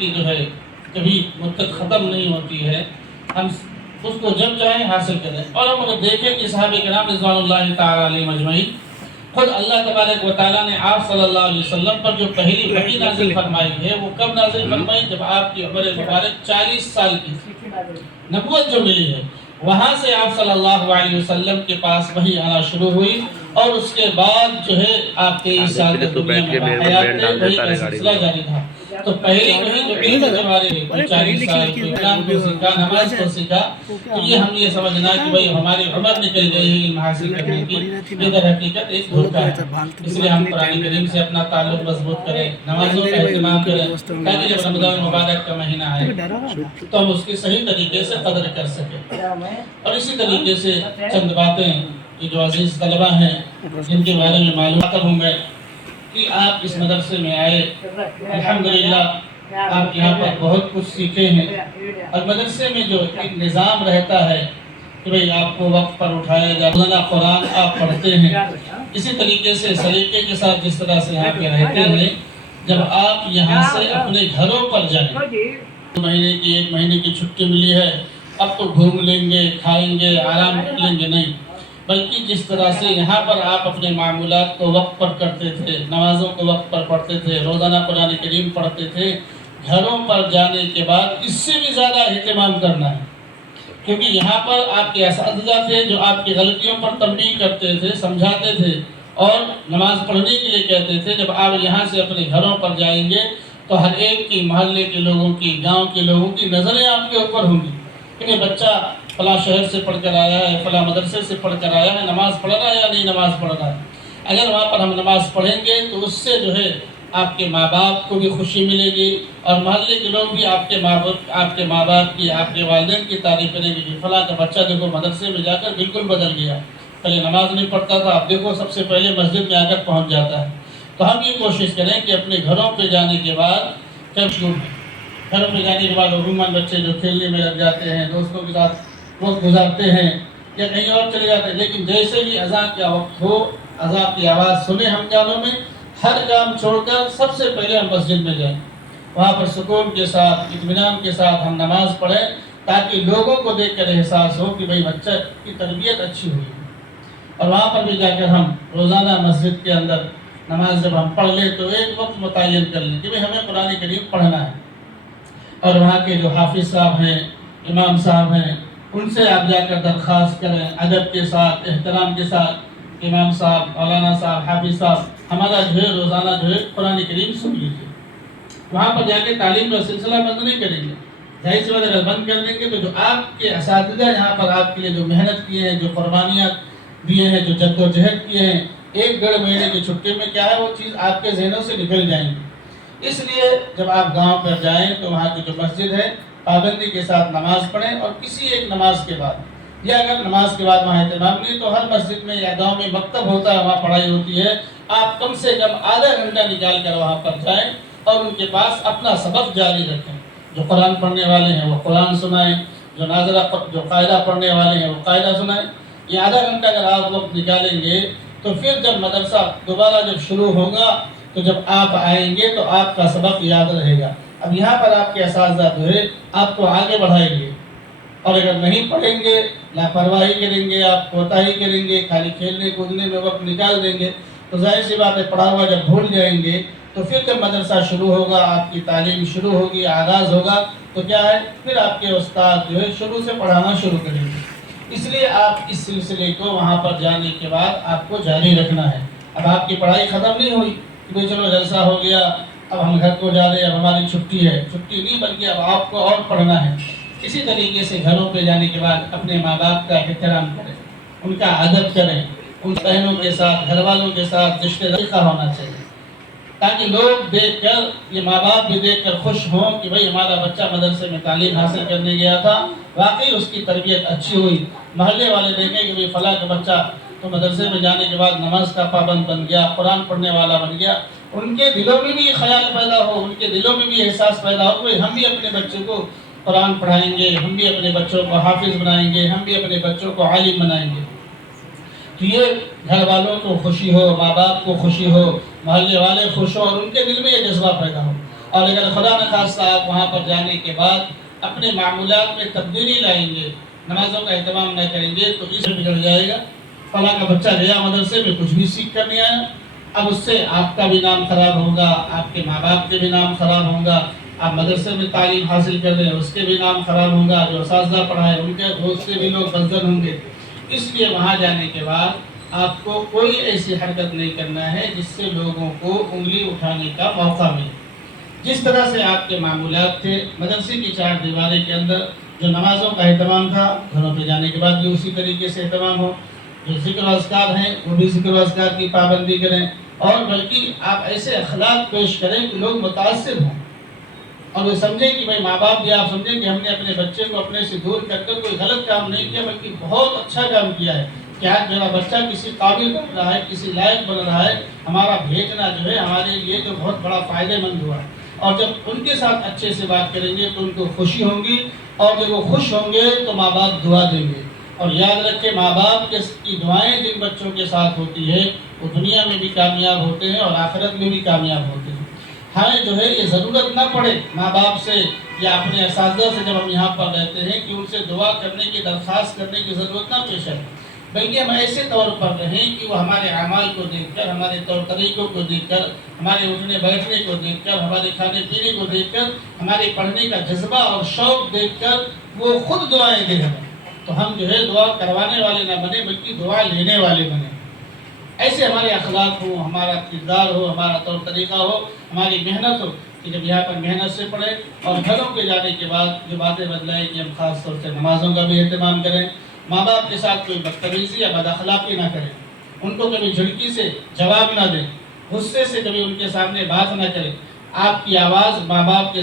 کی جو ہے کبھی مدت ختم نہیں ہوتی ہے، ہم اس کو جب چاہیں حاصل کریں۔ اور ہم اگر دیکھیں کہ صحابہ کرام رضوان اللہ تعالیٰ علیہم اجمعین، خود اللہ تبارک و تعالیٰ نے آپ صلی اللہ علیہ وسلم پر جو پہلی وحی نازل فرمائی ہے وہ کب نازل فرمائی؟ جب آپ کی عمر مبارک 40 سال کی نبوت جو ملی ہے، وہاں سے آپ صلی اللہ علیہ وسلم کے پاس وحی آنا شروع ہوئی، اور اس کے بعد جو ہے آپ 23 سال تک دنیا میں حیات تھے، وحی کا سلسلہ جاری تھا۔ تو پہلی وحی جو علم کے بارے میں کوئی 40 سال کوئی قرآن کو سیکھا، نماز کو سیکھا، تو یہ ہم یہ سمجھنا کہ بھئی ہماری عمر نکل گئی ہے علم حاصل کرنے کی، یہ در حقیقت ایک دھوکہ ہے۔ اس لیے ہم قرآن کریم سے اپنا تعلق مضبوط کریں، نمازوں کا اہتمام کریں، تاکہ جب رمضان مبارک کا مہینہ آئے تو ہم اس کی صحیح طریقے سے قدر کر سکیں۔ اور اسی طریقے سے چند باتیں یہ جو عزیز طلبہ ہیں جن کے بارے میں معلومات ہوں میں کہ آپ اس مدرسے میں آئے، الحمدللہ آپ یہاں پر بہت کچھ سیکھے ہیں، اور مدرسے میں جو ایک نظام رہتا ہے کہ بھئی آپ کو وقت پر اٹھایا جائے، روزانہ قرآن آپ پڑھتے ہیں، اسی طریقے سے سلیقے کے ساتھ جس طرح سے یہاں پہ رہتے ہیں، جب آپ یہاں سے اپنے گھروں پر جائیں، ایک مہینے کی چھٹی ملی ہے، اب تو گھوم لیں گے، کھائیں گے، آرام کر لیں گے، نہیں، بلکہ جس طرح سے یہاں پر آپ اپنے معمولات کو وقت پر کرتے تھے، نمازوں کو وقت پر پڑھتے تھے، روزانہ قرآن کریم پڑھتے تھے، گھروں پر جانے کے بعد اس سے بھی زیادہ اہتمام کرنا ہے، کیونکہ یہاں پر آپ کے اساتذہ تھے جو آپ کی غلطیوں پر تنبیہ کرتے تھے، سمجھاتے تھے اور نماز پڑھنے کے لیے کہتے تھے۔ جب آپ یہاں سے اپنے گھروں پر جائیں گے تو ہر ایک کی، محلے کے لوگوں کی، گاؤں کے لوگوں کی نظریں آپ کے اوپر ہوں گی کہ یہ بچہ فلاں شہر سے پڑھ کر آیا ہے، فلاں مدرسے سے پڑھ کر آیا ہے، نماز پڑھ رہا ہے یا نہیں نماز پڑھ رہا ہے۔ اگر وہاں پر ہم نماز پڑھیں گے تو اس سے جو ہے آپ کے ماں باپ کو بھی خوشی ملے گی، اور محلے کے لوگ بھی آپ کے ماں باپ کی، آپ کے والدین کی تعریف کریں گے کہ فلاں کا بچہ دیکھو مدرسے میں جا کر بالکل بدل گیا، پہلے نماز نہیں پڑھتا تھا، اب دیکھو سب سے پہلے مسجد میں آ کر پہنچ جاتا ہے۔ تو ہم یہ کوشش کریں کہ اپنے گھروں پہ جانے کے بعد گھروں پہ جانے کے بعد عموماً بچے جو کھیلنے میں لگ جاتے ہیں، دوستوں کے ساتھ وقت گزارتے ہیں یا کہیں اور چلے جاتے ہیں، لیکن جیسے ہی اذان کا وقت ہو، اذان کی آواز سنیں ہم کانوں میں، ہر کام چھوڑ کر سب سے پہلے ہم مسجد میں جائیں، وہاں پر سکون کے ساتھ، اطمینان کے ساتھ ہم نماز پڑھیں، تاکہ لوگوں کو دیکھ کر احساس ہو کہ بھئی بچہ کی تربیت اچھی ہوئی ہے۔ اور وہاں پر بھی جا کر ہم روزانہ مسجد کے اندر نماز جب ہم پڑھ لیں تو ایک وقت متعین کر لیں کہ بھئی ہمیں قرآن کریم پڑھنا ہے، اور وہاں کے جو حافظ صاحب ہیں، امام صاحب ہیں، ان سے آپ جا کر درخواست کریں ادب کے ساتھ، احترام کے ساتھ، امام صاحب، مولانا صاحب، حافظ صاحب، ہمارا جو ہے روزانہ جو ہے قرآن کریم سن لیجیے۔ وہاں پر جا کے تعلیم کا سلسلہ بند نہیں کریں گے، ظاہر سی بات اگر بند کر دیں گے تو جو آپ کے اساتذہ یہاں پر آپ کے لیے جو محنت کیے ہیں، جو قربانیاں دیے ہیں، جو جد و جہد کیے ہیں، 1.5 مہینے کی چھٹی میں کیا ہے وہ چیز آپ کے ذہنوں سے نکل جائیں گی۔ اس لیے جب آپ گاؤں پر جائیں تو وہاں کی جو مسجد ہے پابندی کے ساتھ نماز پڑھیں، اور کسی ایک نماز کے بعد، یا اگر نماز کے بعد وہاں اہتمام نہیں تو ہر مسجد میں یا گاؤں میں مکتب ہوتا ہے، وہاں پڑھائی ہوتی ہے، آپ کم سے کم آدھا گھنٹہ نکال کر وہاں پر جائیں اور ان کے پاس اپنا سبق جاری رکھیں۔ جو قرآن پڑھنے والے ہیں وہ قرآن سنائیں، جو ناظرہ جو قاعدہ پڑھنے والے ہیں وہ قاعدہ سنائیں۔ یہ آدھا گھنٹہ اگر آپ وقت نکالیں گے تو پھر جب مدرسہ دوبارہ جب شروع ہوگا تو جب آپ آئیں گے تو آپ کا سبق یاد رہے گا۔ اب یہاں پر آپ کے اساتذہ جو ہے آپ کو آگے بڑھائیں گے، اور اگر نہیں پڑھیں گے، لاپرواہی کریں گے، آپ کوتاہی کریں گے، خالی کھیلنے کودنے میں وقت نکال دیں گے، تو ظاہر سی بات ہے پڑھا ہوا جب بھول جائیں گے تو پھر جب مدرسہ شروع ہوگا، آپ کی تعلیم شروع ہوگی، آغاز ہوگا، تو کیا ہے پھر آپ کے استاد جو ہے شروع سے پڑھانا شروع کریں گے۔ اس لیے آپ اس سلسلے کو وہاں پر جانے کے بعد آپ کو جاری رکھنا ہے۔ اب آپ کی پڑھائی ختم نہیں ہوئی کہ چلو جلسہ ہو گیا، اب ہم گھر کو جا رہے ہیں، اب ہماری چھٹی ہے، چھٹی نہیں بلکہ اب آپ کو اور پڑھنا ہے۔ اسی طریقے سے گھروں پہ جانے کے بعد اپنے ماں باپ کا احترام کریں، ان کا ادب کریں، ان بہنوں کے ساتھ، گھر والوں کے ساتھ رشتہ داری کا ہونا چاہیے، تاکہ لوگ دیکھ کر، یہ ماں باپ بھی دیکھ کر خوش ہوں کہ بھئی ہمارا بچہ مدرسے میں تعلیم حاصل کرنے گیا تھا، واقعی اس کی تربیت اچھی ہوئی۔ محلے والے دیکھیں کہ بھئی فلاں کا بچہ تو مدرسے میں جانے کے بعد نماز کا پابند بن گیا، قرآن پڑھنے والا بن گیا، ان کے دلوں میں بھی یہ خیال پیدا ہو، ان کے دلوں میں بھی احساس پیدا ہو کہ ہم بھی اپنے بچوں کو قرآن پڑھائیں گے، ہم بھی اپنے بچوں کو حافظ بنائیں گے، ہم بھی اپنے بچوں کو عالم بنائیں گے۔ تو یہ گھر والوں کو خوشی ہو، ماں باپ کو خوشی ہو، محلے والے خوش ہو، اور ان کے دل میں یہ جذبہ پیدا ہو۔ اور اگر خدا نخواستہ آپ وہاں پر جانے کے بعد اپنے معمولات میں تبدیلی لائیں گے، نمازوں کا اہتمام نہ کریں گے، تو اس سے بگڑ جائے گا۔ فلاں کا بچہ گیا مدرسے میں، کچھ بھی سیکھ کر نہیں آیا، اب اس سے آپ کا بھی نام خراب ہوگا، آپ کے ماں باپ کے بھی نام خراب ہوگا۔ آپ مدرسے میں تعلیم حاصل کر رہے ہیں، اس کے بھی نام خراب ہوگا، جو اساتذہ پڑھائے ان کے دوست سے بھی لوگ بدزن ہوں گے۔ اس لیے وہاں جانے کے بعد آپ کو کوئی ایسی حرکت نہیں کرنا ہے جس سے لوگوں کو انگلی اٹھانے کا موقع ملے۔ جس طرح سے آپ کے معمولات تھے مدرسے کی چار دیواریں کے اندر، جو نمازوں کا اہتمام تھا، گھروں پہ جانے کے بعد بھی اسی طریقے سے اہتمام ہو۔ جو ذکر و اذکار ہیں وہ بھی ذکر و اذکار کی پابندی کریں، اور بلکہ آپ ایسے اخلاق پیش کریں کہ لوگ متاثر ہوں اور وہ سمجھیں کہ بھائی ماں باپ بھی آپ سمجھیں کہ ہم نے اپنے بچے کو اپنے سے دور کر کر کوئی غلط کام نہیں کیا، بلکہ بہت اچھا کام کیا ہے کہ آج میرا بچہ کسی قابل بن رہا ہے، کسی لائق بن رہا ہے، ہمارا بھیجنا جو ہے ہمارے لیے تو بہت بڑا فائدہ مند ہوا ہے۔ اور جب ان کے ساتھ اچھے سے بات کریں گے تو ان کو خوشی ہوں گی، اور جب وہ خوش ہوں گے تو ماں باپ دعا دیں گے۔ اور یاد رکھیں، ماں باپ کی دعائیں جن بچوں کے ساتھ ہوتی ہے وہ دنیا میں بھی کامیاب ہوتے ہیں اور آخرت میں بھی کامیاب ہوتے ہیں۔ ہمیں جو ہے یہ ضرورت نہ پڑے ماں باپ سے یا اپنے اساتذہ سے جب ہم یہاں پر رہتے ہیں کہ ان سے دعا کرنے کی درخواست کرنے کی ضرورت نہ پیش آئے، بلکہ ہم ایسے طور پر رہیں کہ وہ ہمارے اعمال کو دیکھ کر، ہمارے طور طریقوں کو دیکھ کر، ہمارے اٹھنے بیٹھنے کو دیکھ کر، ہمارے کھانے پینے کو دیکھ کر، ہمارے پڑھنے کا جذبہ اور شوق دیکھ کر وہ خود دعائیں دے ہمیں۔ تو ہم جو ہے دعا کروانے والے نہ بنے بلکہ دعا لینے والے بنے۔ ایسے ہمارے اخلاق ہو، ہمارا کردار ہو، ہمارا طور طریقہ ہو، ہماری محنت ہو کہ جب یہاں پر محنت سے پڑھیں اور گھروں کے جانے کے بعد جو باتیں بدلائیں کہ ہم خاص طور سے نمازوں کا بھی اہتمام کریں، ماں باپ کے ساتھ کوئی بدتمیزی یا بد اخلاقی نہ کریں، ان کو کبھی جھڑکی سے جواب نہ دیں، غصے سے کبھی ان کے سامنے بات نہ کریں۔ آپ کی آواز ماں باپ کے